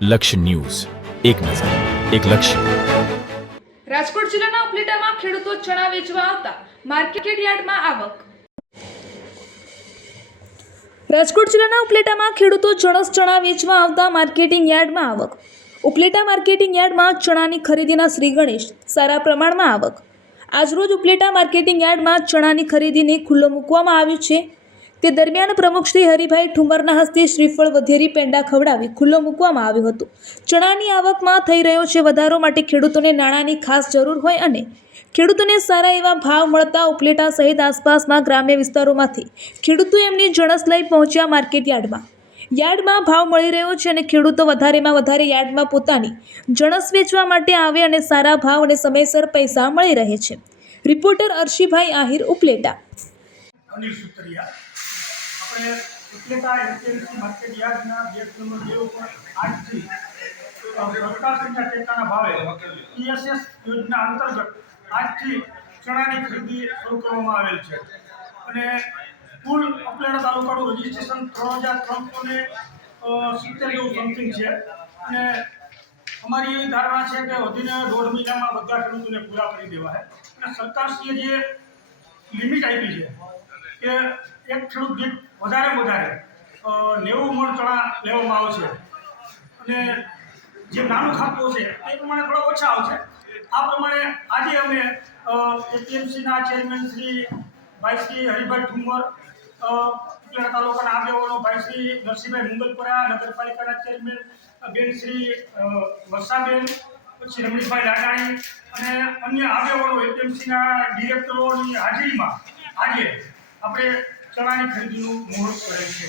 લક્ષ્ય ન્યૂઝ, એક નજર, એક લક્ષ્ય. રાજકોટ જિલ્લાના ઉપલેટામાં ખેડૂતો ચણા વેચવા આવતા માર્કેટ યાર્ડમાં આવક. રાજકોટ જિલ્લાના ઉપલેટામાં ખેડૂતો જણસ ચણા વેચવા આવતા માર્કેટિંગ યાર્ડમાં આવક. ઉપલેટા માર્કેટિંગ યાર્ડમાં ચણાની ખરીદીના શ્રી ગણેશ સારા પ્રમાણમાં આવક. આજરોજ ઉપલેટા માર્કેટિંગ યાર્ડમાં ચણાની ખરીદીને ખુલ્લો મૂકવામાં આવ્યું છે. તે દરમિયાન પ્રમુખ શ્રી હરિભાઈ ઠુમરના હસ્તે શ્રીફળ વધેરી પેંડા ખવડાવી ખુલ્લો મૂકવામાં આવ્યો હતો. ચણાની આવકમાં થઈ રહ્યો છે વધારો માટે ખેડૂતોને નાણાંની ખાસ જરૂર હોય અને ખેડૂતોને સારા એવા ભાવ મળતા ઉપલેટા સહિત આસપાસના ગ્રામ્ય વિસ્તારોમાંથી ખેડૂતો એમની જણસ લઈ પહોંચ્યા માર્કેટ યાર્ડમાં. યાર્ડમાં ભાવ મળી રહ્યો છે અને ખેડૂતો વધારેમાં વધારે યાર્ડમાં પોતાની જણસ વેચવા માટે આવે અને સારા ભાવ અને સમયસર પૈસા મળી રહે છે. રિપોર્ટર અર્શીભાઈ આહિર, ઉપલેટા. અનિલ સુતરિયા. આપણે ઉપલેટા એપીએમસી માર્કેટ યાર્ડના ગેટ નંબર 2 ઉપર આજથી સરકારશ્રીના ટેકાના ભાવે પીએસએસ યોજના અંતર્ગત આજથી ચણાની ખરીદી શરૂ કરવામાં આવેલ છે અને કુલ ઉપલેટા તાલુકાનું રજીસ્ટ્રેશન 3370 જેવું સમથિંગ છે અને અમારી એવી ધારણા છે કે વધીને 1.5 મહિનામાં બધા ખેડૂતોને પૂરા કરી દેવા છે અને સરકારશ્રીએ જે લિમિટ આપી છે કે એક ખેડૂત દીઠ વધારે 90 મણ ચણા લેવામાં આવશે અને જે નાનું ખાતું હશે એ પ્રમાણે થોડા ઓછા આવશે. આ પ્રમાણે આજે અમે એપીએમસીના ચેરમેન શ્રી ભાઈ શ્રી હરિભાઈ ઠુમર, ઉપલેટા તાલુકાના આગેવાનો ભાઈ શ્રી નરસિંહભાઈ મુંગલપરા, નગરપાલિકાના ચેરમેન બેન શ્રી વર્ષાબેન, પછી રમણીભાઈ લાડાણી અને અન્ય આગેવાનો એપીએમસીના ડિરેક્ટરોની હાજરીમાં આજે આપણે ચણાની ખરીદીનું મુહૂર્ત કરેલ છે.